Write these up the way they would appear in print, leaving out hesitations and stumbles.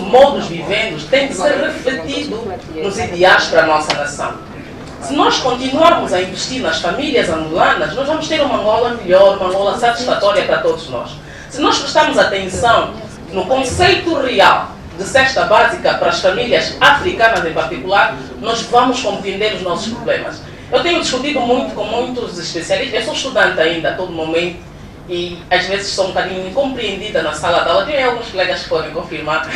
modus vivendi tem que ser refletido nos ideais para a nossa nação. Se nós continuarmos a investir nas famílias angolanas, nós vamos ter uma Angola melhor, uma Angola satisfatória para todos nós. Se nós prestarmos atenção no conceito real de cesta básica para as famílias africanas em particular, nós vamos compreender os nossos problemas. Eu tenho discutido muito com muitos especialistas, eu sou estudante ainda a todo momento e às vezes sou um bocadinho incompreendida na sala de aula. Tem alguns colegas que podem confirmar.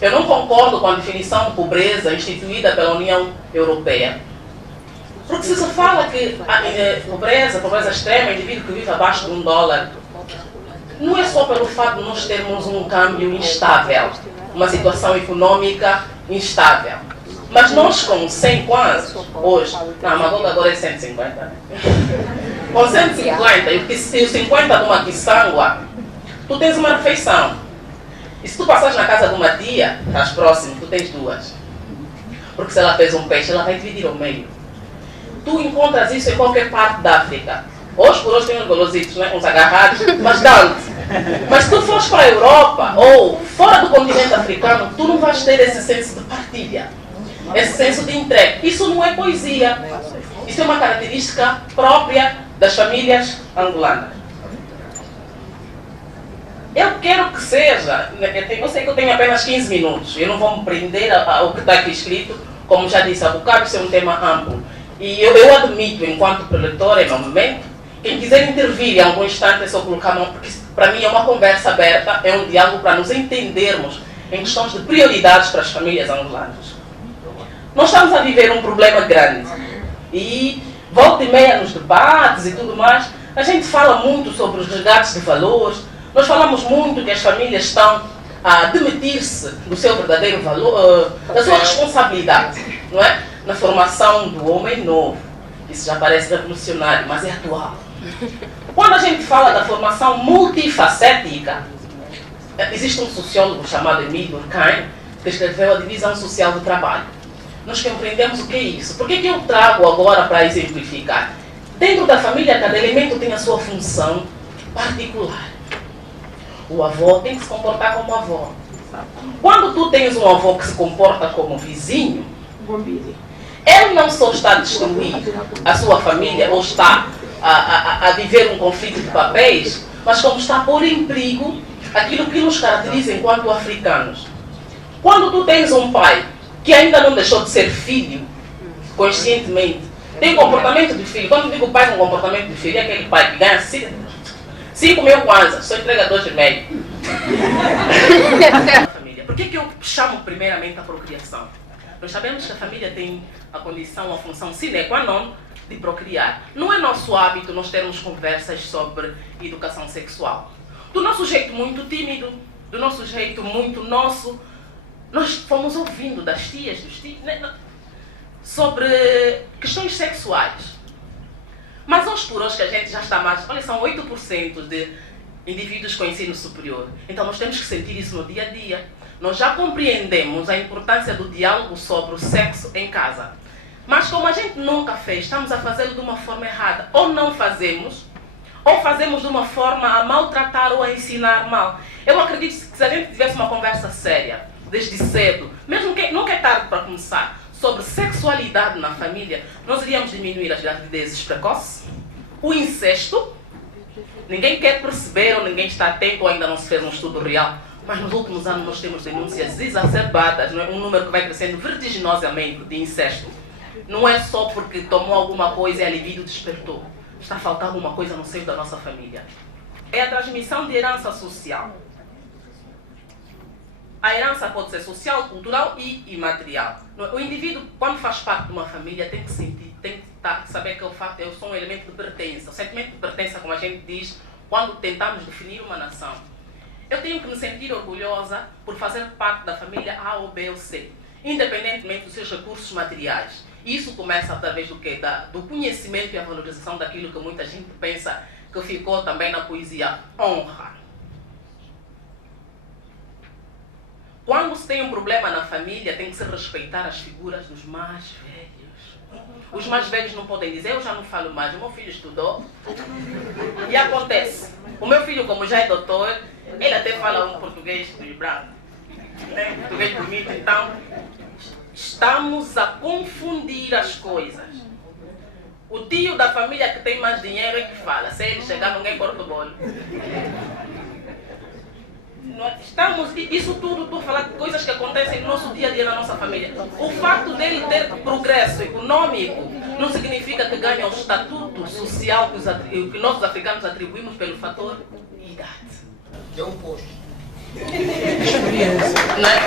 Eu não concordo com a definição de pobreza instituída pela União Europeia. Porque se se fala que a pobreza extrema, indivíduo que vive abaixo de $1, não é só pelo fato de nós termos um câmbio instável, uma situação econômica instável. Mas nós com 100 kwanzas, hoje, não, mas agora é 150, né? Com 150 e os 50 de uma quiçangua, tu tens uma refeição. E se tu passares na casa de uma tia, estás próximo, tu tens duas. Porque se ela fez um peixe, ela vai dividir ao meio. Tu encontras isso em qualquer parte da África. Hoje por hoje tem uns golositos, né? Uns agarrados, mas dão-te. Mas se tu fores para a Europa ou fora do continente africano, tu não vais ter esse senso de partilha, esse senso de entrega. Isso não é poesia. Isso é uma característica própria das famílias angolanas. Eu quero que seja, eu sei que eu tenho apenas 15 minutos, eu não vou me prender ao que está aqui escrito, como já disse há bocado, isso é um tema amplo. E eu admito, enquanto preletora, em um momento, quem quiser intervir em algum instante é só colocar a mão, porque para mim é uma conversa aberta, é um diálogo para nos entendermos em questões de prioridades para as famílias angolanas. Nós estamos a viver um problema grande e volta e meia nos debates e tudo mais, a gente fala muito sobre os resgates de valores, nós falamos muito que as famílias estão a demitir-se do seu verdadeiro valor, da sua responsabilidade, não é? Na formação do homem novo. Isso já parece revolucionário, mas é atual. Quando a gente fala da formação multifacética, existe um sociólogo chamado Emile Durkheim que escreveu a divisão social do trabalho. Nós compreendemos o que é isso. Por que eu trago agora para exemplificar? Dentro da família, cada elemento tem a sua função particular. O avô tem que se comportar como avó. Quando tu tens um avô que se comporta como vizinho, ele não só está a destruir a sua família ou está a viver um conflito de papéis, mas como está a pôr em perigo aquilo que nos caracteriza enquanto africanos. Quando tu tens um pai que ainda não deixou de ser filho, conscientemente, tem comportamento de filho. Quando digo pai com comportamento de filho, é aquele pai que ganha 5 mil kwanzas, sou entregador de meio. Por que eu chamo primeiramente a procriação? Nós sabemos que a família tem a condição, a função sine qua non de procriar. Não é nosso hábito nós termos conversas sobre educação sexual. Do nosso jeito muito tímido, do nosso jeito muito nosso, nós fomos ouvindo das tias, dos tios, sobre questões sexuais. Mas hoje por hoje que a gente já está mais, olha, são 8% de indivíduos com ensino superior. Então nós temos que sentir isso no dia a dia. Nós já compreendemos a importância do diálogo sobre o sexo em casa. Mas como a gente nunca fez, estamos a fazê-lo de uma forma errada. Ou não fazemos, ou fazemos de uma forma a maltratar ou a ensinar mal. Eu acredito que se a gente tivesse uma conversa séria, desde cedo, mesmo que nunca é tarde para começar, sobre sexualidade na família, nós iríamos diminuir as gravidezes precoces, o incesto. Ninguém quer perceber ou ninguém está atento ou ainda não se fez um estudo real. Mas nos últimos anos nós temos denúncias exacerbadas, não é? Um número que vai crescendo vertiginosamente de incesto. Não é só porque tomou alguma coisa e a libido despertou. Está faltando alguma coisa no seio da nossa família. É a transmissão de herança social. A herança pode ser social, cultural e imaterial. O indivíduo, quando faz parte de uma família, tem que sentir, tem que saber que eu sou um elemento de pertença. O sentimento de pertença, como a gente diz, quando tentamos definir uma nação. Eu tenho que me sentir orgulhosa por fazer parte da família A ou B ou C, independentemente dos seus recursos materiais. Isso começa através do quê? Do conhecimento e a valorização daquilo que muita gente pensa que ficou também na poesia, honra. Quando se tem um problema na família, tem que se respeitar as figuras dos mais velhos. Os mais velhos não podem dizer, eu já não falo mais, o meu filho estudou. E acontece. O meu filho, como já é doutor, ele até fala um português dos brancos. admito, então, estamos a confundir as coisas. O tio da família que tem mais dinheiro é que fala, se ele chegar ninguém corta o bolo. Estamos, isso tudo por falar de coisas que acontecem no nosso dia a dia na nossa família. O facto dele ter progresso econômico não significa que ganha o estatuto social que nós africanos atribuímos pelo fator idade. É um posto. Experiência. Não é?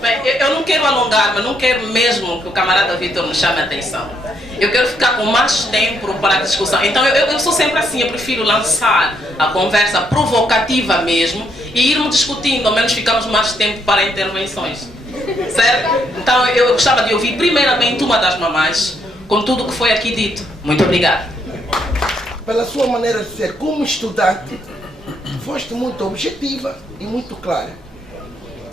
Bem, eu não quero alongar, mas não quero mesmo que o camarada Vitor me chame a atenção. Eu quero ficar com mais tempo para a discussão. Então eu sou sempre assim, eu prefiro lançar a conversa provocativa mesmo e irmos discutindo, ao menos ficamos mais tempo para intervenções. Certo? Então eu gostava de ouvir primeiramente uma das mamães com tudo o que foi aqui dito. Muito obrigada. Pela sua maneira de ser como estudante, foste muito objetiva e muito clara.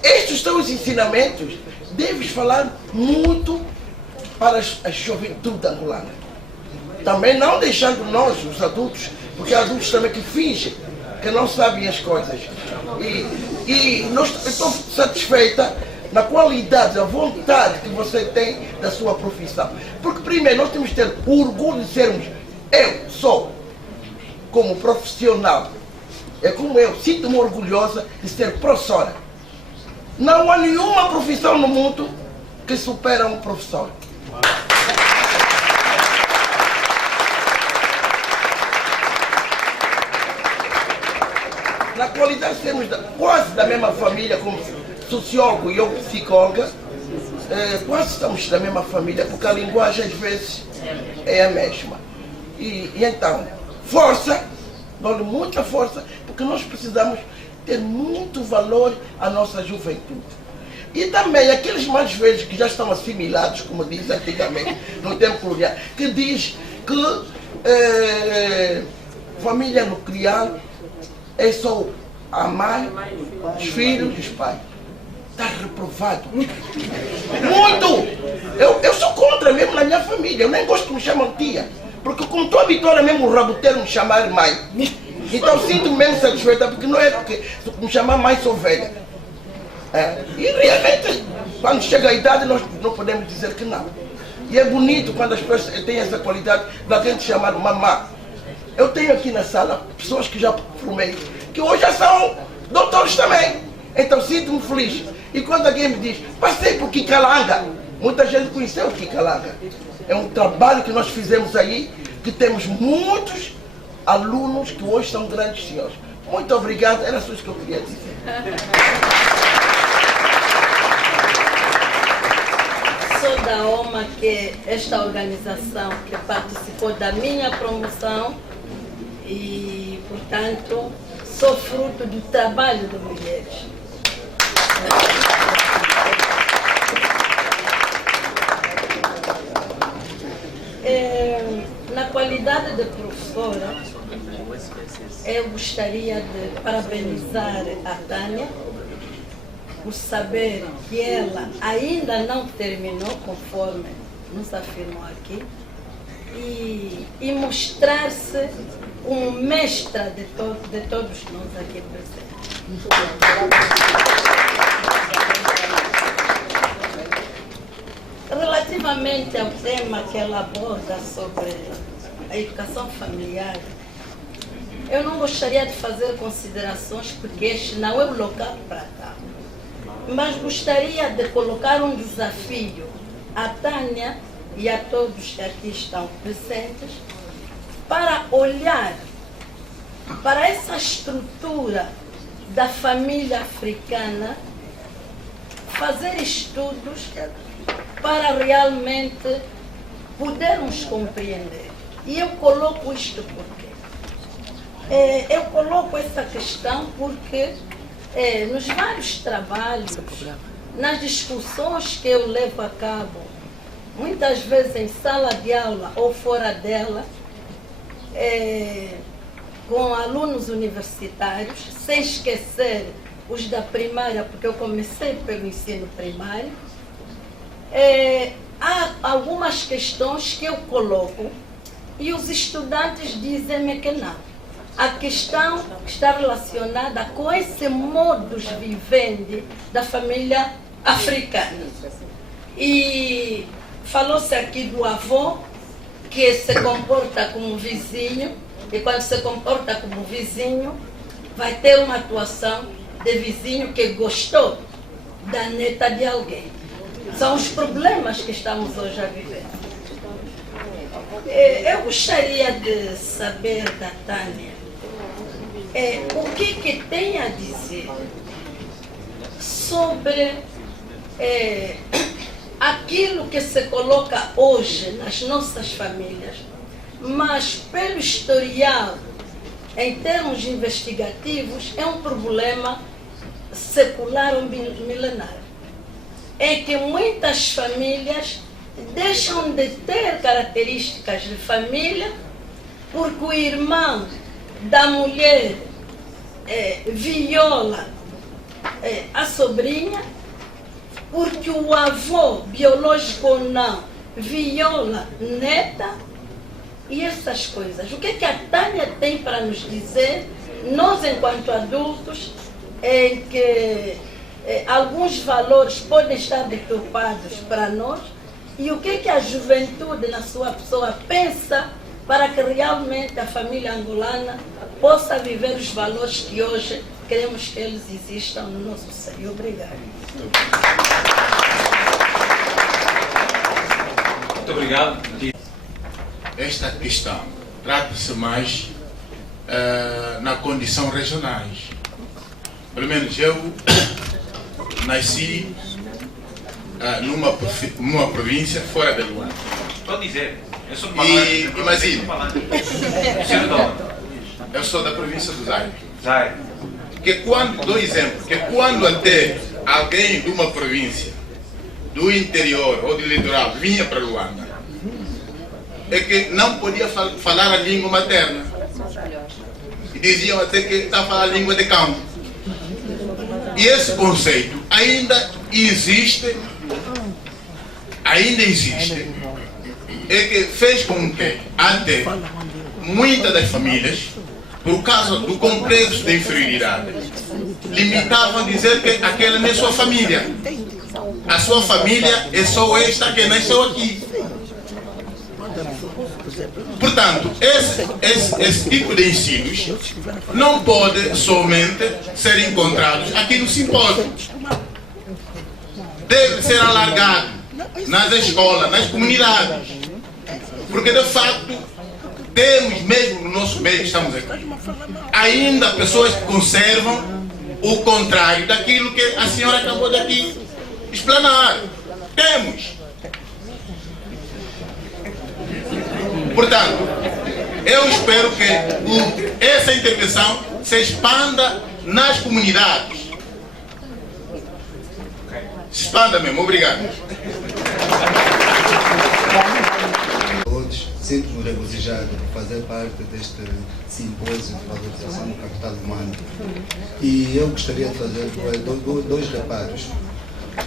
Estes são os ensinamentos, deves falar muito para a juventude angolana. Também não deixando nós, os adultos, porque há adultos também que fingem que não sabem as coisas. E eu estou satisfeita na qualidade, na vontade que você tem da sua profissão. Porque primeiro nós temos que ter o orgulho de sermos, eu sou, como profissional, é como eu, sinto-me orgulhosa de ser professora. Não há nenhuma profissão no mundo que supera um professor. Na qualidade de sermos quase da mesma família, como sociólogo e eu psicóloga, quase estamos da mesma família, porque a linguagem às vezes é a mesma. E então, força, dou-lhe muita força, porque nós precisamos ter muito valor à nossa juventude. E também aqueles mais velhos que já estão assimilados, como diz antigamente, no tempo colonial, que diz que família nuclear é só a mãe, os filhos e os pais. Está reprovado. Muito! Eu sou contra mesmo na minha família. Eu nem gosto que me chamam tia. Porque como estou habituado mesmo o raboteiro me chamar mãe. Então sinto-me mesmo satisfeita, porque não é porque me chamar mãe sou velha. E realmente, quando chega a idade, nós não podemos dizer que não. E é bonito quando as pessoas têm essa qualidade de alguém te chamar mamã. Eu tenho aqui na sala pessoas que já formei, que hoje já são doutores também. Então sinto-me feliz. E quando alguém me diz, passei por Kikalanga, muita gente conheceu o Kikalanga. É um trabalho que nós fizemos aí, que temos muitos alunos que hoje são grandes senhores. Muito obrigado, era só isso que eu queria dizer. Sou da OMA, que é esta organização que participou da minha promoção e, portanto, sou fruto do trabalho de mulheres. Na qualidade de professora, eu gostaria de parabenizar a Tânia por saber que ela ainda não terminou, conforme nos afirmou aqui, e mostrar-se como mestra de todos nós aqui presentes. Relativamente ao tema que ela aborda sobre a educação familiar, eu não gostaria de fazer considerações, porque este não é o local para tal. Mas gostaria de colocar um desafio à Tânia e a todos que aqui estão presentes para olhar para essa estrutura da família africana, fazer estudos para realmente podermos compreender. E eu coloco isto porque eu coloco essa questão porque nos vários trabalhos, nas discussões que eu levo a cabo, muitas vezes em sala de aula ou fora dela, com alunos universitários, sem esquecer os da primária, porque eu comecei pelo ensino primário, há algumas questões que eu coloco e os estudantes dizem-me que não. a questão está relacionada com esse modus vivendi da família africana. E falou-se aqui do avô, que se comporta como vizinho, e quando se comporta como vizinho, vai ter uma atuação de vizinho que gostou da neta de alguém. São os problemas que estamos hoje a viver. Eu gostaria de saber da Tânia o que tem a dizer sobre aquilo que se coloca hoje nas nossas famílias, mas pelo historial, em termos investigativos, é um problema secular ou milenar, em que muitas famílias deixam de ter características de família porque o irmão da mulher viola a sobrinha, porque o avô, biológico ou não, viola neta, e essas coisas. O que é que a Tânia tem para nos dizer, nós enquanto adultos, em que alguns valores podem estar deturpados para nós, e o que é que a juventude na sua pessoa pensa para que realmente a família angolana possa viver os valores que hoje queremos que eles existam no nosso seio. Obrigada. Muito obrigado. Esta questão trata-se mais na condição regionais. Pelo menos eu nasci numa província fora de Luanda. Estou a dizer. Eu sou de E imagine, Malanda. eu sou da província do Zaire. Zaire. Que quando, dou exemplo, que quando até alguém de uma província do interior ou do litoral vinha para Luanda, é que não podia falar a língua materna. E diziam até que está a falar a língua de campo. E esse conceito ainda existe, é que fez com que até muitas das famílias, por causa do complexo de inferioridade, limitavam a dizer que aquela não é sua família. A sua família é só esta que nasceu aqui. Portanto, esse tipo de ensinos não pode somente ser encontrados aqui no simpósio. Deve ser alargado nas escolas, nas comunidades. Porque, de facto, temos, mesmo no nosso meio que estamos aqui, ainda pessoas que conservam o contrário daquilo que a senhora acabou de aqui explanar. Temos. Portanto, eu espero que essa intervenção se expanda nas comunidades. Se expanda mesmo. Obrigado. Todos, sinto-me regozijado por fazer parte deste simpósio de valorização do capital humano. E eu gostaria de fazer dois reparos.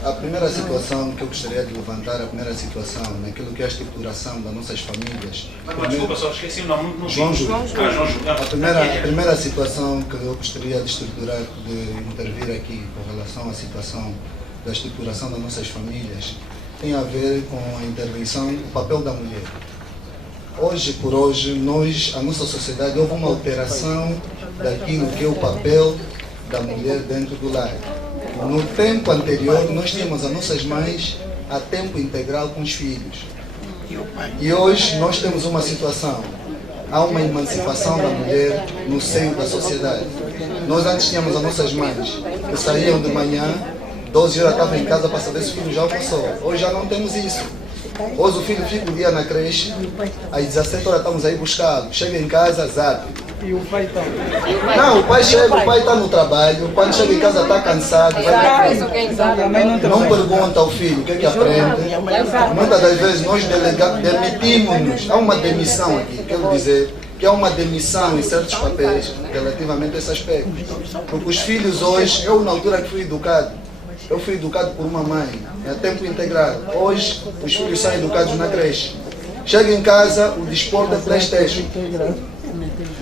A primeira situação que eu gostaria de levantar, a primeira situação naquilo que é a estruturação das nossas famílias. Desculpa, só esqueci o nome. João Júlio. A primeira situação que eu gostaria de estruturar, de intervir aqui com relação à situação da estruturação das nossas famílias, tem a ver com a intervenção, o papel da mulher. Hoje por hoje, a nossa sociedade, houve uma alteração daquilo que é o papel da mulher dentro do lar. No tempo anterior, nós tínhamos as nossas mães a tempo integral com os filhos. E hoje nós temos uma situação, há uma emancipação da mulher no seio da sociedade. Nós antes tínhamos as nossas mães que saíam de manhã, 12 horas estavam em casa para saber se o filho já almoçou. Hoje já não temos isso. Hoje o filho fica o dia na creche, às 17 horas estamos aí buscá-lo. Chega em casa, zap. E o pai está? Não, o pai chega, o pai está no trabalho, quando chega em casa está cansado. Não pergunta ao filho o que é que aprende. Muitas das vezes nós demitimos-nos. Há uma demissão aqui, quero dizer que há uma demissão em certos papéis relativamente a esse aspecto. Porque os filhos hoje, eu na altura que fui educado por uma mãe, é a tempo integral. Hoje os filhos são educados na creche. Chega em casa, o desporto é PlayStation.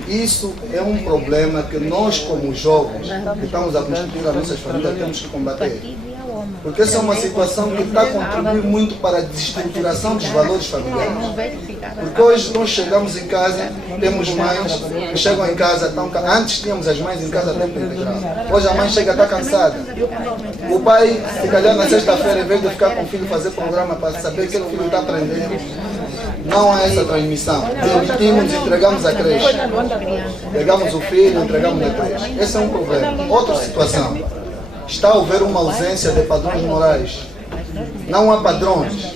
Isso é um problema que nós, como jovens, que estamos a constituir as nossas famílias, temos que combater. Porque essa é uma situação que está a contribuir muito para a desestruturação dos valores familiares. Porque hoje nós chegamos em casa, temos mães que chegam em casa, estão antes tínhamos as mães em casa a tempo integral. Hoje a mãe chega, está cansada. O pai, se calhar na sexta-feira, em vez de ficar com o filho fazer programa para saber o que o filho está aprendendo, não há essa transmissão. Demitimos e entregamos a creche. Pegamos o filho, entregamos na creche. Esse é um problema. Outra situação. Está a haver uma ausência de padrões morais. Não há padrões.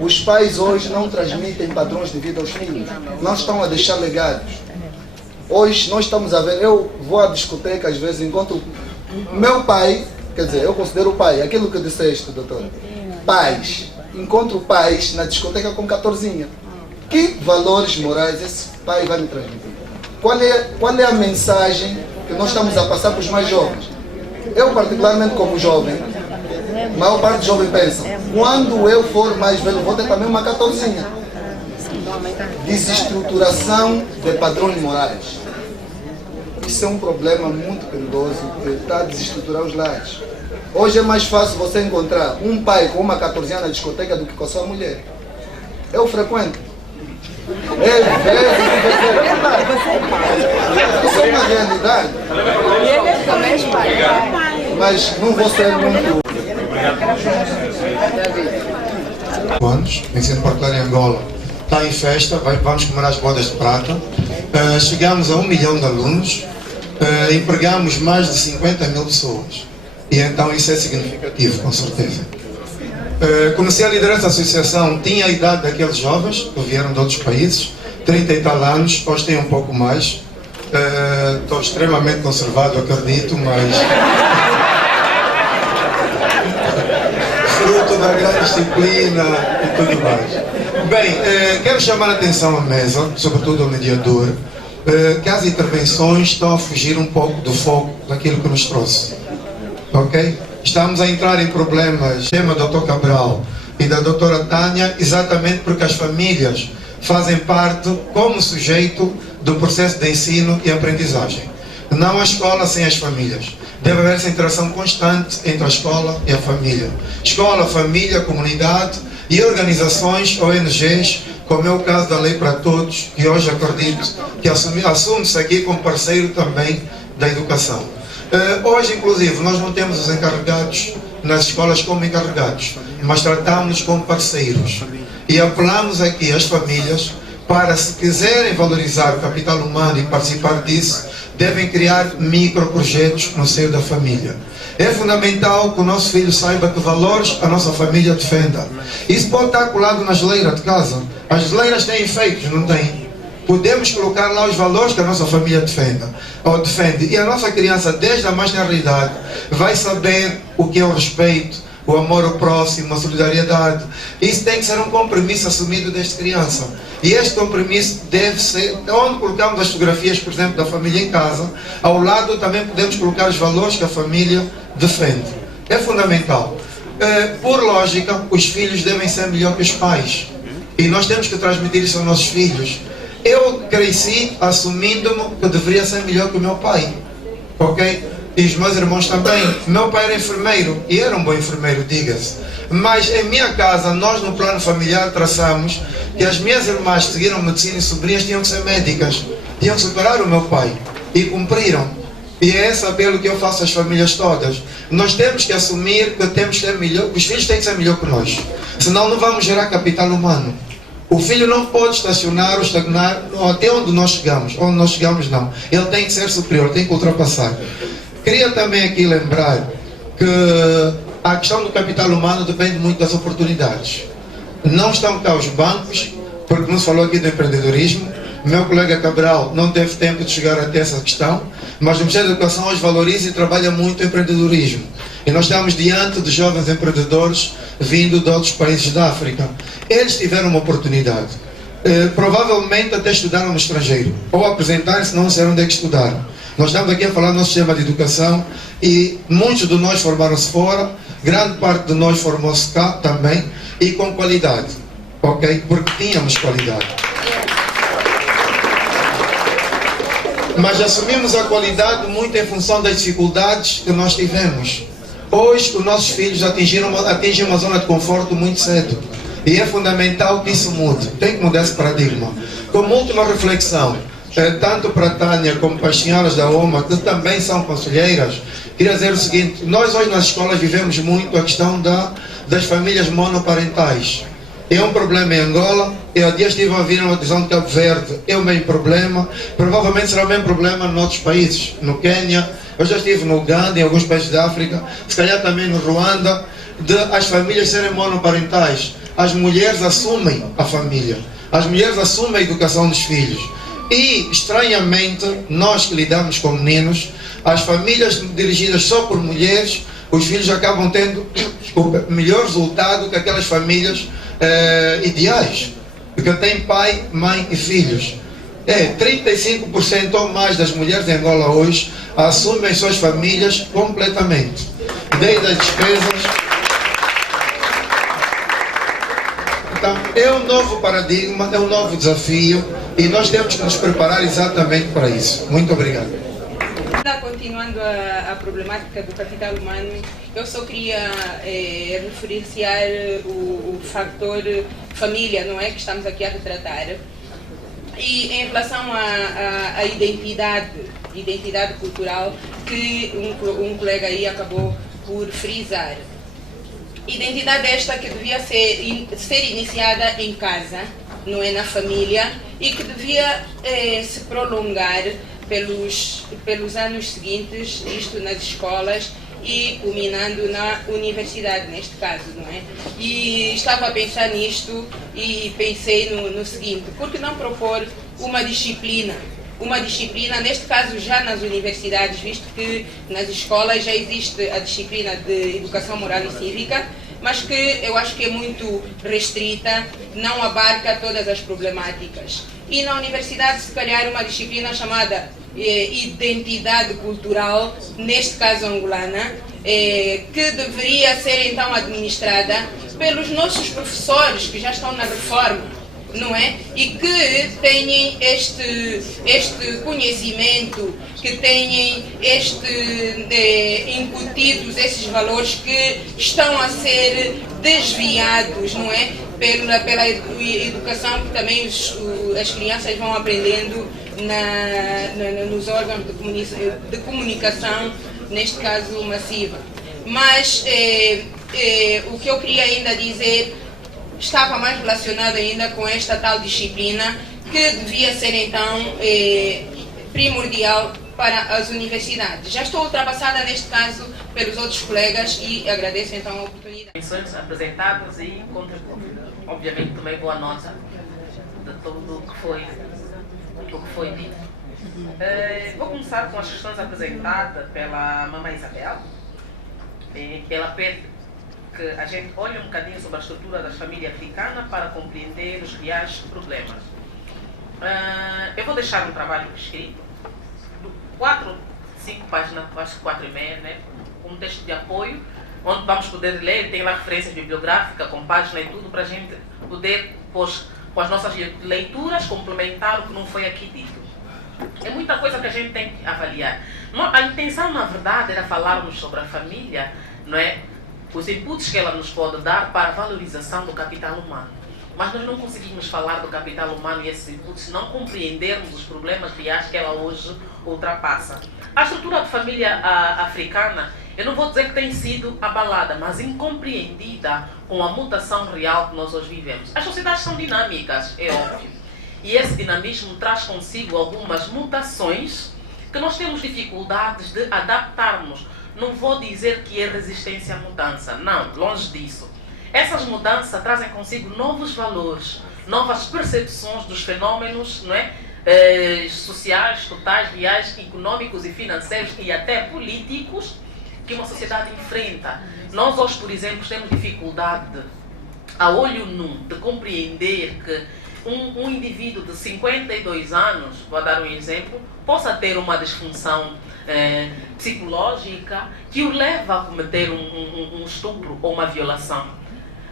Os pais hoje não transmitem padrões de vida aos filhos. Não estão a deixar legados. Hoje nós estamos a ver, eu vou à discoteca às vezes, encontro meu pai, quer dizer, eu considero pai, aquilo que disseste, doutor. Pais. Encontro pais na discoteca com 14. Que valores morais esse pai vai me transmitir? Qual é a mensagem que nós estamos a passar para os mais jovens? Eu, particularmente como jovem, a maior parte dos jovens pensam, quando eu for mais velho, vou ter também uma 14. Desestruturação de padrões morais. Isso é um problema muito perigoso que está a desestruturar os lares. Hoje é mais fácil você encontrar um pai com uma 14 na discoteca do que com a sua mulher. Eu frequento. Isso é uma realidade. Mas não vou ser muito. Anos, ensino particular em Angola. Está em festa, vamos comemorar as bodas de prata. Chegamos a 1 milhão de alunos, empregamos mais de 50 mil pessoas. E então isso é significativo, com certeza. Comecei a liderar essa associação, tinha a idade daqueles jovens que vieram de outros países, 30 e tal anos, hoje tenho um pouco mais. Estou extremamente conservado, acredito, mas fruto da grande disciplina e tudo mais. Bem, quero chamar a atenção à mesa, sobretudo ao mediador, que as intervenções estão a fugir um pouco do foco daquilo que nos trouxe. Ok? Estamos a entrar em problemas, tema do Dr. Cabral e da doutora Tânia, exatamente porque as famílias fazem parte como sujeito do processo de ensino e aprendizagem. Não a escola sem as famílias. Deve haver essa interação constante entre a escola e a família. Escola, família, comunidade e organizações, ONGs, como é o caso da Lei para Todos, que hoje acredito que assume-se aqui como parceiro também da educação. Hoje, inclusive, nós não temos os encarregados nas escolas como encarregados, mas tratamos-nos como parceiros. E apelamos aqui às famílias para, se quiserem valorizar o capital humano e participar disso, devem criar microprojetos no seio da família. É fundamental que o nosso filho saiba que valores a nossa família defenda. Isso pode estar colado na geleira de casa. As geleiras têm efeitos, não têm? Podemos colocar lá os valores que a nossa família defende. E a nossa criança, desde a mais tenra idade, vai saber o que é o respeito, o amor ao próximo, a solidariedade. Isso tem que ser um compromisso assumido desde criança. E este compromisso deve ser, onde colocamos as fotografias, por exemplo, da família em casa, ao lado também podemos colocar os valores que a família defende. É fundamental. Por lógica, os filhos devem ser melhor que os pais. E nós temos que transmitir isso aos nossos filhos. Eu cresci assumindo-me que deveria ser melhor que o meu pai, ok? E os meus irmãos também. Meu pai era enfermeiro, e era um bom enfermeiro, diga-se. Mas em minha casa, nós no plano familiar traçamos que as minhas irmãs que seguiram medicina e sobrinhas tinham que ser médicas. Tinham que superar o meu pai. E cumpriram. E é esse apelo que eu faço às famílias todas. Nós temos que assumir que temos que ser melhor, que os filhos têm que ser melhor que nós. Senão não vamos gerar capital humano. O filho não pode estacionar ou estagnar até onde nós chegamos. Onde nós chegamos, não. Ele tem que ser superior, tem que ultrapassar. Queria também aqui lembrar que a questão do capital humano depende muito das oportunidades. Não estão cá os bancos, porque não se falou aqui do empreendedorismo. Meu colega Cabral não teve tempo de chegar até essa questão, mas o Ministério da Educação hoje valoriza e trabalha muito o empreendedorismo. E nós estamos diante de jovens empreendedores vindo de outros países da África. Eles tiveram uma oportunidade. Provavelmente até estudaram no estrangeiro. Ou apresentaram-se, não sei onde é que estudaram. Nós estamos aqui a falar do nosso sistema de educação e muitos de nós formaram-se fora, grande parte de nós formou-se cá também e com qualidade. Ok? Porque tínhamos qualidade. mas assumimos a qualidade muito em função das dificuldades que nós tivemos. Hoje, os nossos filhos atingem uma zona de conforto muito cedo. E é fundamental que isso mude. Tem que mudar esse paradigma. Como última reflexão, tanto para a Tânia como para as senhoras da OMA, que também são conselheiras, queria dizer o seguinte: nós hoje nas escolas vivemos muito a questão das famílias monoparentais. É um problema em Angola. Eu há dias estive a ouvir uma decisão de Cabo Verde, é o mesmo problema. Provavelmente será o mesmo problema em outros países. No Quênia, eu já estive no Uganda, em alguns países da África, se calhar também no Ruanda, de as famílias serem monoparentais. As mulheres assumem a família, as mulheres assumem a educação dos filhos. E, estranhamente, nós que lidamos com meninos, as famílias dirigidas só por mulheres, os filhos acabam tendo melhor resultado que aquelas famílias ideais, porque tem pai, mãe e filhos. 35% ou mais das mulheres em Angola hoje assumem as suas famílias completamente, desde as despesas. Então, é um novo paradigma, é um novo desafio e nós temos que nos preparar exatamente para isso. Muito obrigado. Continuando a problemática do capital humano, eu só queria referenciar o fator família, não é, que estamos aqui a retratar. E em relação à identidade cultural, que um colega aí acabou por frisar. Identidade esta que devia ser iniciada em casa, não é, na família, e que devia se prolongar pelos anos seguintes, isto nas escolas e culminando na universidade, neste caso, não é? E estava a pensar nisto e pensei no seguinte: por que não propor uma disciplina, neste caso já nas universidades, visto que nas escolas já existe a disciplina de educação moral e cívica, mas que eu acho que é muito restrita, não abarca todas as problemáticas. E na universidade, se calhar, uma disciplina chamada identidade cultural, neste caso angolana, que deveria ser então administrada pelos nossos professores que já estão na reforma, não é? E que tenham este conhecimento, que tenham incutidos esses valores que estão a ser desviados, não é? Pela educação que também as crianças vão aprendendo nos órgãos de comunicação, neste caso massiva. Mas o que eu queria ainda dizer estava mais relacionado ainda com esta tal disciplina, que devia ser então primordial para as universidades. Já estou ultrapassada neste caso pelos outros colegas e agradeço então a oportunidade. Menções apresentadas e contributo. Obviamente tomei boa nota de tudo o que foi dito. Vou começar com as questões apresentadas pela mamãe Isabel, que ela pede que a gente olhe um bocadinho sobre a estrutura da família africana para compreender os reais problemas. Eu vou deixar um trabalho escrito, 4, 5 páginas, acho que 4,5, né? Um texto de apoio, onde vamos poder ler, tem lá referências bibliográficas com página e tudo, para a gente poder, com as nossas leituras, complementar o que não foi aqui dito. É muita coisa que a gente tem que avaliar. A intenção, na verdade, era falarmos sobre a família, não é? Os inputs que ela nos pode dar para a valorização do capital humano. Mas nós não conseguimos falar do capital humano e esses inputs se não compreendermos os problemas reais que ela hoje ultrapassa. A estrutura de família africana, eu não vou dizer que tem sido abalada, mas incompreendida com a mutação real que nós hoje vivemos. As sociedades são dinâmicas, é óbvio. E esse dinamismo traz consigo algumas mutações que nós temos dificuldades de adaptarmos. Não vou dizer que é resistência à mudança, não, longe disso. Essas mudanças trazem consigo novos valores, novas percepções dos fenômenos, não é? Sociais, totais, reais, econômicos e financeiros e até políticos que uma sociedade enfrenta. Nós hoje, por exemplo, temos dificuldade, a olho nu, de compreender que um indivíduo de 52 anos, vou dar um exemplo, possa ter uma disfunção psicológica que o leva a cometer um estupro ou uma violação.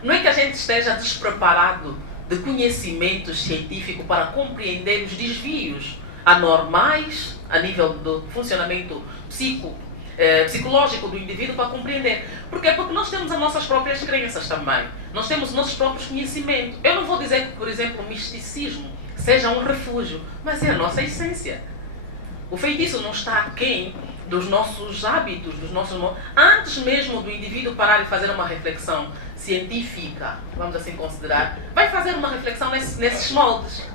Não é que a gente esteja despreparado de conhecimento científico para compreender os desvios anormais a nível do funcionamento psicológico do indivíduo para compreender. Por quê? Porque nós temos as nossas próprias crenças também. Nós temos os nossos próprios conhecimentos. Eu não vou dizer que, por exemplo, o misticismo seja um refúgio, mas é a nossa essência. O feitiço não está aquém dos nossos hábitos, dos nossos... Antes mesmo do indivíduo parar e fazer uma reflexão científica, vamos assim considerar, vai fazer uma reflexão nesses moldes.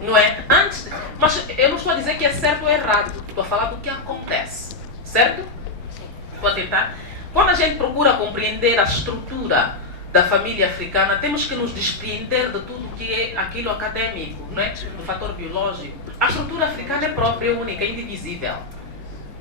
Não é? Antes... Mas eu não estou a dizer que é certo ou errado. Estou a falar do que acontece. Certo? Vou tentar. Quando a gente procura compreender a estrutura da família africana, temos que nos despreender de tudo que é aquilo acadêmico, não é? Do fator biológico. A estrutura africana é própria, é única, é indivisível.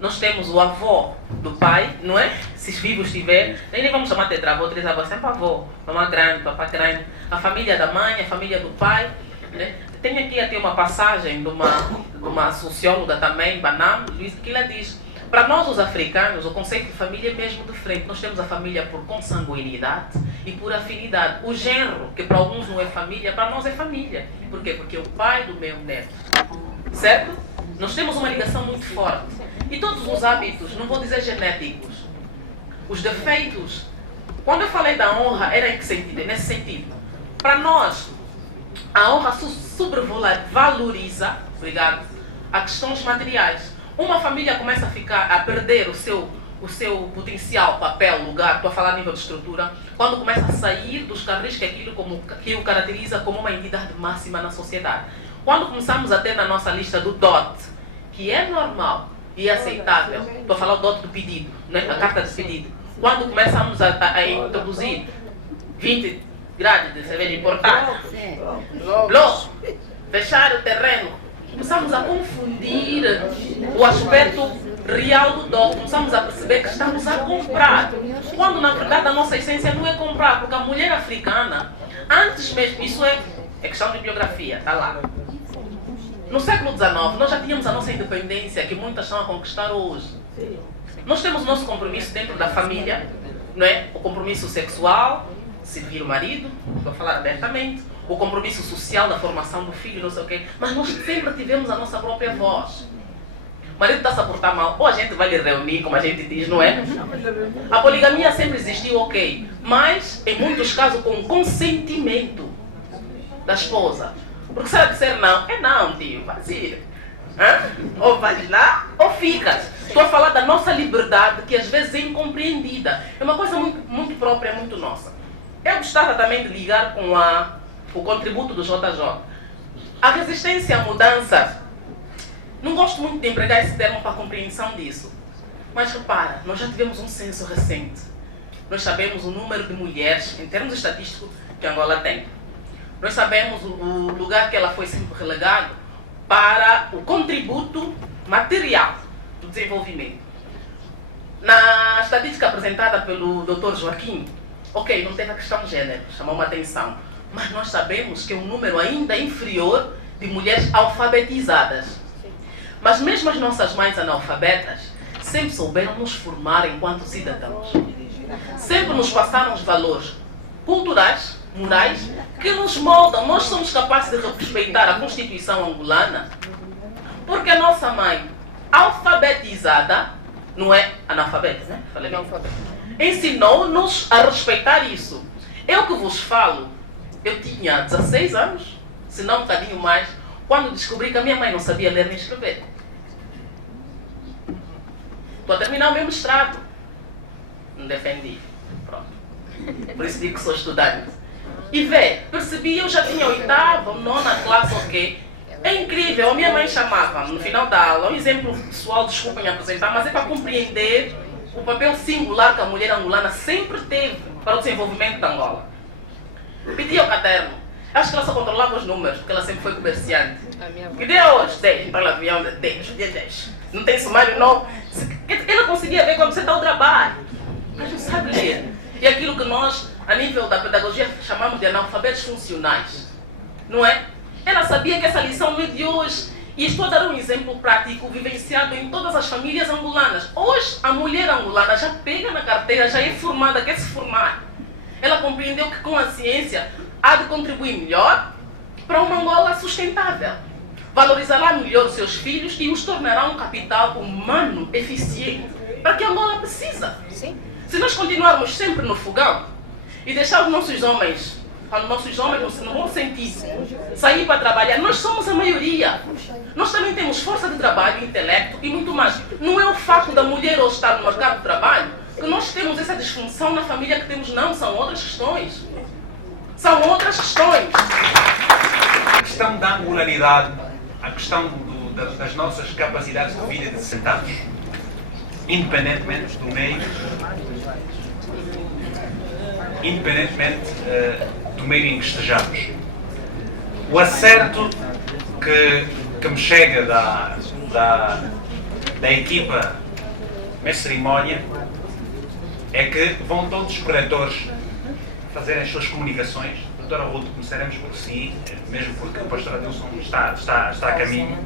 Nós temos o avô do pai, não é? Se vivo estiver, nem vamos chamar de tetravô, trisavô, sempre avô, mamãe grande, papá grande, a família da mãe, a família do pai, né? Tem aqui até uma passagem de uma socióloga também, Banam, que ela diz: para nós os africanos, o conceito de família é mesmo diferente. Nós temos a família por consanguinidade e por afinidade. O genro, que para alguns não é família, para nós é família. Por quê? Porque é o pai do meu neto. Certo? Nós temos uma ligação muito forte. E todos os hábitos, não vou dizer genéticos, os defeitos. Quando eu falei da honra, era em que sentido? Nesse sentido. Para nós, a honra sobrevaloriza, obrigado, a questões materiais. Uma família começa a perder o seu potencial, papel, lugar, estou a falar a nível de estrutura, quando começa a sair dos carris que é aquilo que o caracteriza como uma entidade máxima na sociedade. Quando começamos a ter na nossa lista do DOT, que é normal e aceitável, estou a falar o DOT do pedido, né? A carta de pedido. Quando começamos a introduzir 20 grades de cerveja importada, bloco, fechar o terreno, começamos a confundir o aspecto real do DOT, começamos a perceber que estamos a comprar, quando na verdade a nossa essência não é comprar, porque a mulher africana, antes mesmo, isso é questão de biografia, está lá. No século XIX, nós já tínhamos a nossa independência, que muitas estão a conquistar hoje. Nós temos o nosso compromisso dentro da família, não é? O compromisso sexual, servir o marido, vou falar abertamente, o compromisso social da formação do filho, não sei o quê, mas nós sempre tivemos a nossa própria voz. O marido está a se portar mal, ou a gente vai lhe reunir, como a gente diz, não é? A poligamia sempre existiu, ok, mas em muitos casos com consentimento da esposa. Porque se ela disser não, é não, tio, vai ir. Ou vais lá, ou ficas. Estou a falar da nossa liberdade, que às vezes é incompreendida. É uma coisa muito própria, muito nossa. Eu gostava também de ligar com o contributo do JJ. A resistência à mudança, não gosto muito de empregar esse termo para a compreensão disso. Mas repara, nós já tivemos um censo recente. Nós sabemos o número de mulheres, em termos estatísticos, que Angola tem. Nós sabemos o lugar que ela foi sempre relegado para o contributo material do desenvolvimento. Na estatística apresentada pelo Dr. Joaquim, ok, não teve a questão de gênero, chamou uma atenção, mas nós sabemos que é um número ainda inferior de mulheres alfabetizadas. Mas mesmo as nossas mães analfabetas sempre souberam nos formar enquanto cidadãos. Sempre nos passaram os valores culturais, morais, que nos moldam. Nós somos capazes de respeitar a Constituição angolana, porque a nossa mãe, alfabetizada, não é analfabeta, né? Falei bem. Ensinou-nos a respeitar isso. Eu que vos falo, eu tinha 16 anos, se não um bocadinho mais, quando descobri que a minha mãe não sabia ler nem escrever. Estou a terminar o meu mestrado. Não defendi. Pronto. Por isso digo que sou estudante. E percebi, eu já tinha 8ª, 9ª classe, ok. É incrível, a minha mãe chamava no final da aula, um exemplo pessoal, desculpem apresentar, mas é para compreender o papel singular que a mulher angolana sempre teve para o desenvolvimento da Angola. Pedia o caderno. Acho que ela só controlava os números, porque ela sempre foi comerciante. Que dia hoje? 10. Para ela avião, 10. Dia 10. Não tem sumário novo. Ela conseguia ver quando você está ao trabalho. Mas não sabe ler. E aquilo que nós, a nível da pedagogia, chamamos de analfabetos funcionais. Não é? Ela sabia que essa lição não é de hoje. E estou a dar um exemplo prático, vivenciado em todas as famílias angolanas. Hoje, a mulher angolana já pega na carteira, já é formada, quer se formar. Ela compreendeu que com a ciência há de contribuir melhor para uma Angola sustentável. valorizará melhor os seus filhos e os tornará um capital humano eficiente para que Angola precisa. Sim. Se nós continuarmos sempre no fogão e deixar os nossos homens, no bom sentido, sair para trabalhar, nós somos a maioria. Nós também temos força de trabalho, intelecto e muito mais. Não é o fato da mulher hoje estar no mercado de trabalho que nós temos essa disfunção na família que temos, não. São outras questões. São outras questões. A questão da angularidade, a questão das nossas capacidades de vida de sentados, independentemente do meio, do meio em que estejamos. O acerto que me chega da equipa nesta cerimónia é que vão todos os preletores fazerem as suas comunicações. Doutora Ruth, começaremos por si, mesmo porque o pastor Adilson está a caminho.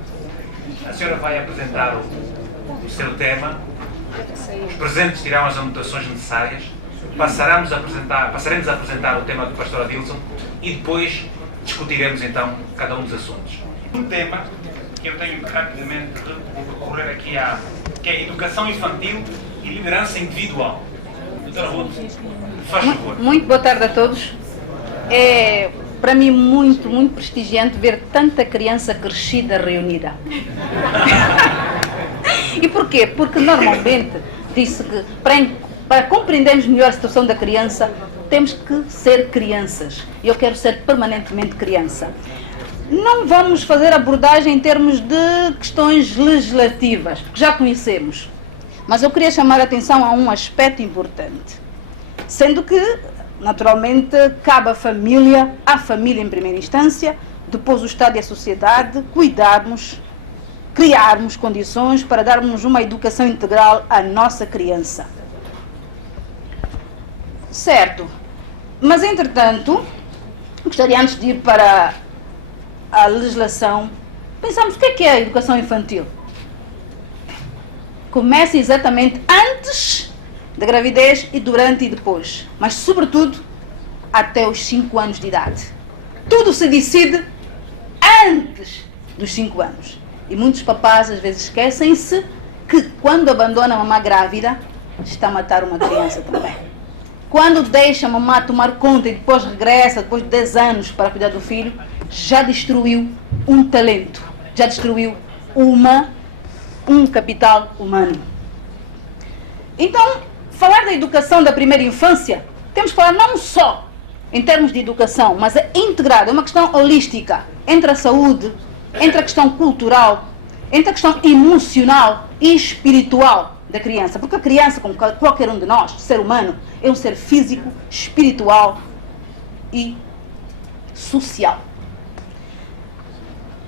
A senhora vai apresentar o seu tema, os presentes tirarão as anotações necessárias, passaremos a apresentar o tema do pastor Adilson e depois discutiremos então cada um dos assuntos. Um tema que eu tenho que rapidamente recorrer aqui que é educação infantil e liderança individual. Doutora Ruth, faz favor. Muito boa tarde a todos. É para mim muito prestigiante ver tanta criança crescida reunida. E porquê? Porque normalmente diz-se que para compreendermos melhor a situação da criança, temos que ser crianças. E eu quero ser permanentemente criança. Não vamos fazer abordagem em termos de questões legislativas, que já conhecemos. Mas eu queria chamar a atenção a um aspecto importante. Sendo que, naturalmente, cabe à família em primeira instância, depois o Estado e a sociedade, criarmos condições para darmos uma educação integral à nossa criança. Certo. Mas, entretanto, gostaria antes de ir para a legislação, pensamos o que é a educação infantil? Começa exatamente antes da gravidez e durante e depois, mas sobretudo até os 5 anos de idade. Tudo se decide antes dos 5 anos. E muitos papás às vezes esquecem-se que quando abandona a mamã grávida, está a matar uma criança também. Quando deixa a mamã tomar conta e depois regressa, depois de 10 anos para cuidar do filho, já destruiu um talento, já destruiu um capital humano. Então, falar da educação da primeira infância, temos que falar não só em termos de educação, mas é integrado, é uma questão holística, entre a saúde, entre a questão cultural, entre a questão emocional e espiritual da criança. Porque a criança, como qualquer um de nós, ser humano, é um ser físico, espiritual e social.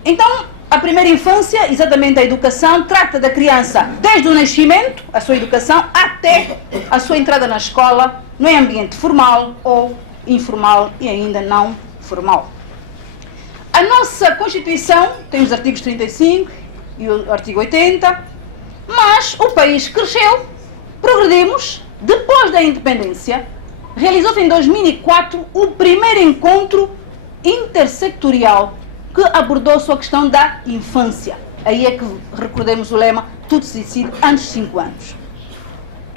Então, a primeira infância, exatamente a educação, trata da criança desde o nascimento, a sua educação, até a sua entrada na escola, no ambiente formal ou informal e ainda não formal. A nossa Constituição tem os artigos 35 e o artigo 80, mas o país cresceu, progredimos, depois da independência, realizou-se em 2004 o primeiro encontro intersectorial que abordou a sua questão da infância. Aí é que recordemos o lema, tudo se decide antes de 5 anos.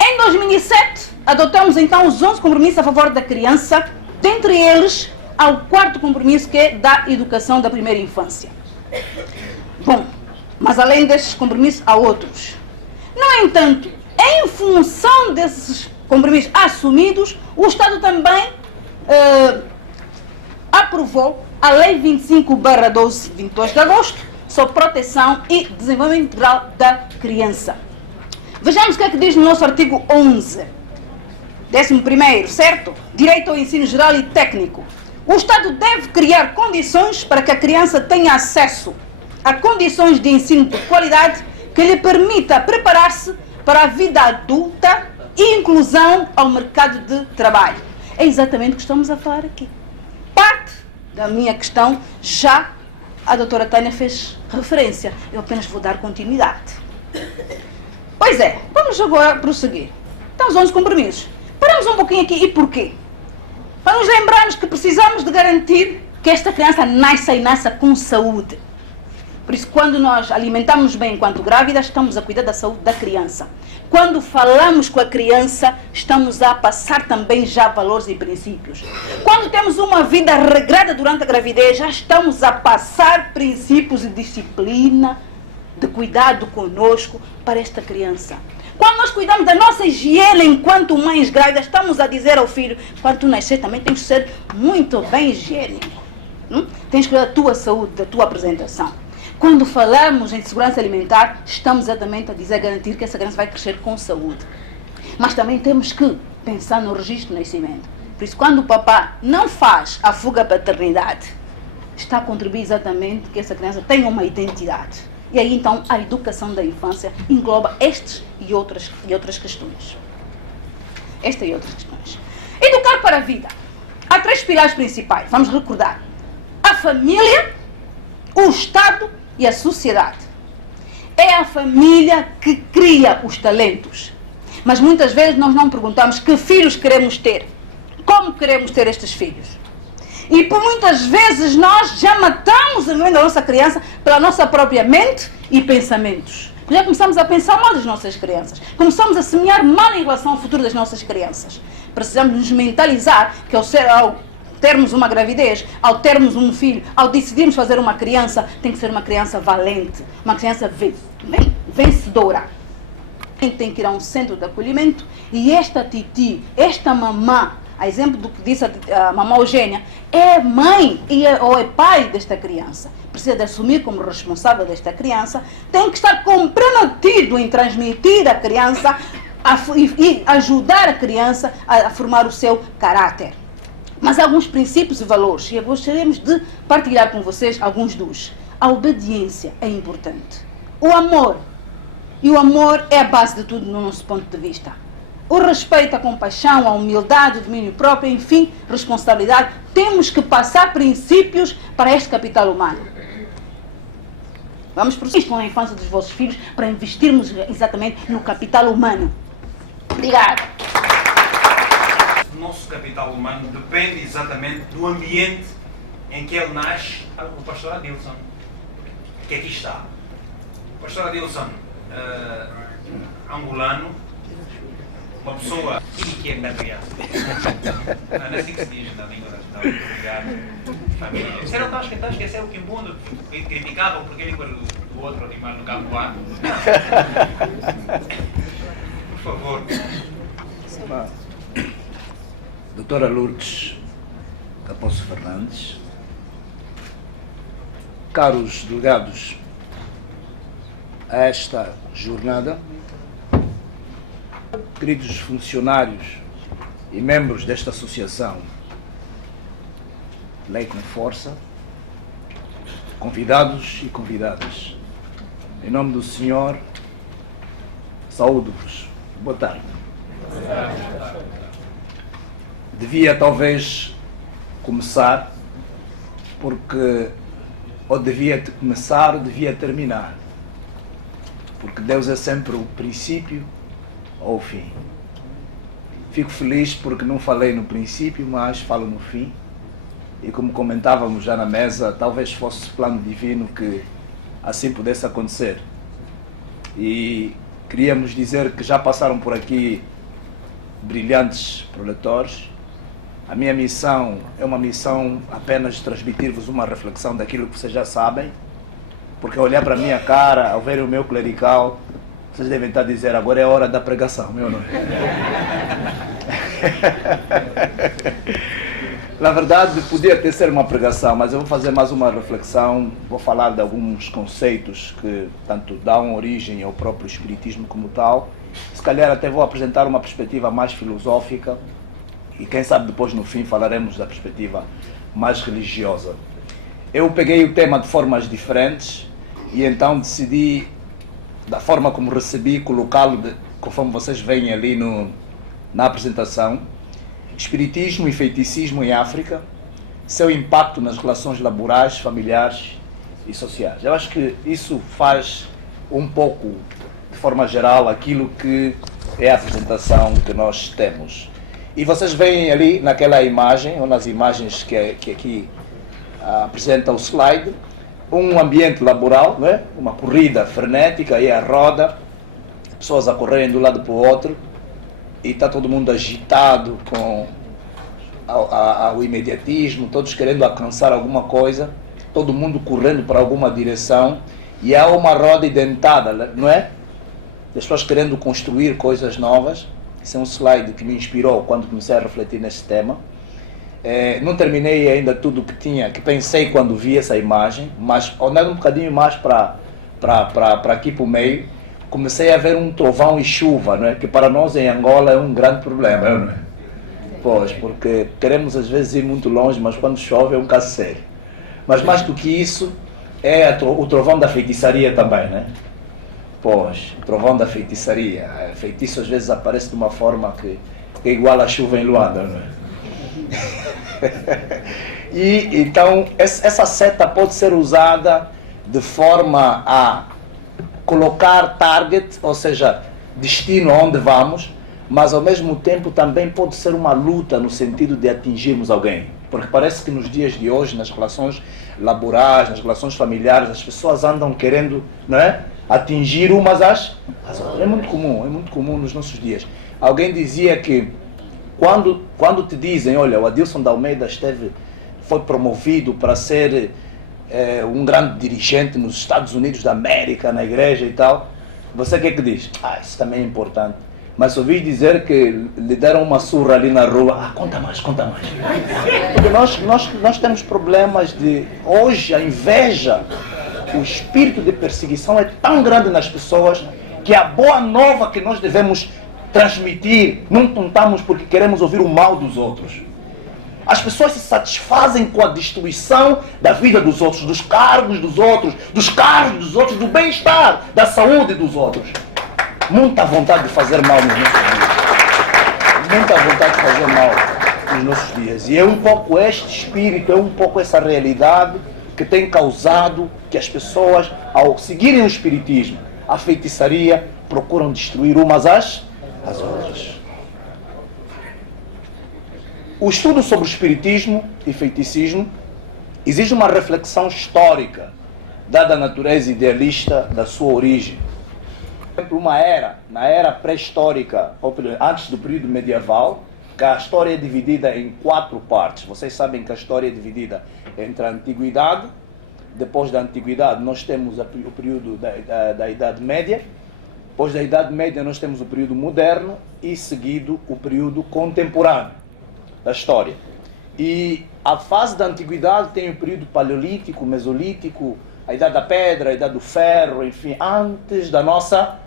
Em 2007, adotamos então os 11 compromissos a favor da criança, dentre eles, ao 4º compromisso, que é da educação da primeira infância. Bom, mas além destes compromissos, há outros. No entanto, em função desses compromissos assumidos, o Estado também aprovou a Lei 25/12, 22 de agosto, sobre proteção e desenvolvimento integral da criança. Vejamos o que é que diz no nosso artigo 11. 11º, certo? Direito ao ensino geral e técnico. O Estado deve criar condições para que a criança tenha acesso a condições de ensino de qualidade que lhe permita preparar-se para a vida adulta e inclusão ao mercado de trabalho. É exatamente o que estamos a falar aqui. Parte da minha questão, já a doutora Tânia fez referência. Eu apenas vou dar continuidade. Pois é, vamos agora prosseguir. Então, os 11 compromissos. Paramos um pouquinho aqui. E porquê? Para nos lembrarmos que precisamos de garantir que esta criança nasça com saúde. Por isso, quando nós alimentamos bem enquanto grávidas, estamos a cuidar da saúde da criança. Quando falamos com a criança, estamos a passar também já valores e princípios. Quando temos uma vida regrada durante a gravidez, já estamos a passar princípios de disciplina, de cuidado conosco para esta criança. Quando nós cuidamos da nossa higiene enquanto mães grávidas, estamos a dizer ao filho, quando tu nascer também tens que ser muito bem higiênico. Tens que cuidar da tua saúde, da tua apresentação. Quando falamos em segurança alimentar, estamos exatamente a dizer, garantir que essa criança vai crescer com saúde. Mas também temos que pensar no registro do nascimento. Por isso, quando o papá não faz a fuga à paternidade, está a contribuir exatamente que essa criança tenha uma identidade. E aí, então, a educação da infância engloba estes e outras questões. Esta e outras questões. Educar para a vida. Há 3 pilares principais. Vamos recordar. A família, o Estado e a sociedade. É a família que cria os talentos. Mas muitas vezes nós não perguntamos que filhos queremos ter. Como queremos ter estes filhos? E por muitas vezes nós já matamos a nossa criança pela nossa própria mente e pensamentos. Já começamos a pensar mal das nossas crianças. Começamos a semear mal em relação ao futuro das nossas crianças. Precisamos nos mentalizar que ao termos uma gravidez, ao termos um filho, ao decidirmos fazer uma criança, tem que ser uma criança valente, uma criança vencedora. Tem que ir a um centro de acolhimento e esta titi, esta mamã, a exemplo do que disse a mamã Eugênia, é mãe ou é pai desta criança. Precisa de assumir como responsável desta criança, tem que estar comprometido em transmitir a criança e ajudar a criança a formar o seu caráter. Mas há alguns princípios e valores, e eu gostaríamos de partilhar com vocês alguns dos. A obediência é importante. O amor. E o amor é a base de tudo no nosso ponto de vista. O respeito, a compaixão, a humildade, o domínio próprio, enfim, responsabilidade. Temos que passar princípios para este capital humano. Vamos prosseguir com a infância dos vossos filhos para investirmos exatamente no capital humano. Obrigada. O nosso capital humano depende exatamente do ambiente em que ele nasce. O pastor Adilson, que aqui está. O pastor Adilson, angolano, uma pessoa que é da criança. Não é assim que se diz na língua da família. Você não está a esquecer o Quimbundo que criticava porque a língua do outro animal no Camboá? Por favor. Doutora Lourdes Caposo Fernandes, caros delegados a esta jornada, queridos funcionários e membros desta associação Lei com Força, convidados e convidadas, em nome do Senhor, saúdo-vos. Boa tarde. Devia talvez começar, porque ou devia começar ou devia terminar, porque Deus é sempre o princípio ou o fim. Fico feliz porque não falei no princípio, mas falo no fim, e como comentávamos já na mesa, talvez fosse plano divino que assim pudesse acontecer. E queríamos dizer que já passaram por aqui brilhantes proletores. A minha missão é uma missão apenas de transmitir-vos uma reflexão daquilo que vocês já sabem, porque ao olhar para a minha cara, ao ver o meu clerical, vocês devem estar a dizer, agora é a hora da pregação, meu nome. Na verdade, podia ter sido uma pregação, mas eu vou fazer mais uma reflexão, vou falar de alguns conceitos que tanto dão origem ao próprio espiritismo como tal. Se calhar até vou apresentar uma perspectiva mais filosófica, e quem sabe depois no fim falaremos da perspectiva mais religiosa. Eu peguei o tema de formas diferentes e então decidi, da forma como recebi, colocá-lo conforme vocês veem ali na apresentação: Espiritismo e feiticismo em África, seu impacto nas relações laborais, familiares e sociais. Eu acho que isso faz um pouco, de forma geral, aquilo que é a apresentação que nós temos. E vocês veem ali naquela imagem, ou nas imagens que aqui apresenta o slide, um ambiente laboral, não é? Uma corrida frenética, aí a roda, pessoas a correrem de um lado para o outro, e está todo mundo agitado com ao imediatismo, todos querendo alcançar alguma coisa, todo mundo correndo para alguma direção, e há uma roda identada, não é? As pessoas querendo construir coisas novas. Esse é um slide que me inspirou quando comecei a refletir nesse tema. Não terminei ainda tudo que pensei quando vi essa imagem, mas olhando um bocadinho mais para aqui para o meio, comecei a ver um trovão e chuva, não é? Que para nós em Angola é um grande problema, não é? Pois, porque queremos às vezes ir muito longe, mas quando chove é um caso sério. Mas mais do que isso, é o trovão da feitiçaria também, né? Pois, o trovão da feitiçaria. Feitiço às vezes aparece de uma forma que é igual a chuva em Luanda, não é? E então essa seta pode ser usada de forma a colocar target, ou seja, destino aonde vamos, mas ao mesmo tempo também pode ser uma luta no sentido de atingirmos alguém, porque parece que nos dias de hoje, nas relações laborais, nas relações familiares, as pessoas andam querendo, não é, atingir umas às outras. É muito comum nos nossos dias. Alguém dizia que quando te dizem, olha, o Adilson de Almeida foi promovido para ser um grande dirigente nos Estados Unidos da América, na igreja e tal, você o que é que diz? Isso também é importante. Mas ouvi dizer que lhe deram uma surra ali na rua. Conta mais. Porque nós temos problemas de... Hoje a inveja, o espírito de perseguição é tão grande nas pessoas que a boa nova que nós devemos transmitir, não contamos porque queremos ouvir o mal dos outros. As pessoas se satisfazem com a destruição da vida dos outros, dos cargos dos outros, dos carros dos outros, do bem-estar, da saúde dos outros. Muita vontade de fazer mal nos nossos dias. Muita vontade de fazer mal nos nossos dias. E é um pouco este espírito, é um pouco essa realidade que tem causado que as pessoas, ao seguirem o espiritismo, a feitiçaria, procuram destruir umas às outras. O estudo sobre o espiritismo e feiticismo exige uma reflexão histórica, dada a natureza idealista da sua origem. Na era pré-histórica, antes do período medieval, que a história é dividida em 4 partes. Vocês sabem que a história é dividida entre a Antiguidade, depois da Antiguidade nós temos o período da Idade Média, depois da Idade Média nós temos o período moderno e seguido o período contemporâneo da história. E a fase da Antiguidade tem o período Paleolítico, Mesolítico, a Idade da Pedra, a Idade do Ferro, enfim, antes da nossa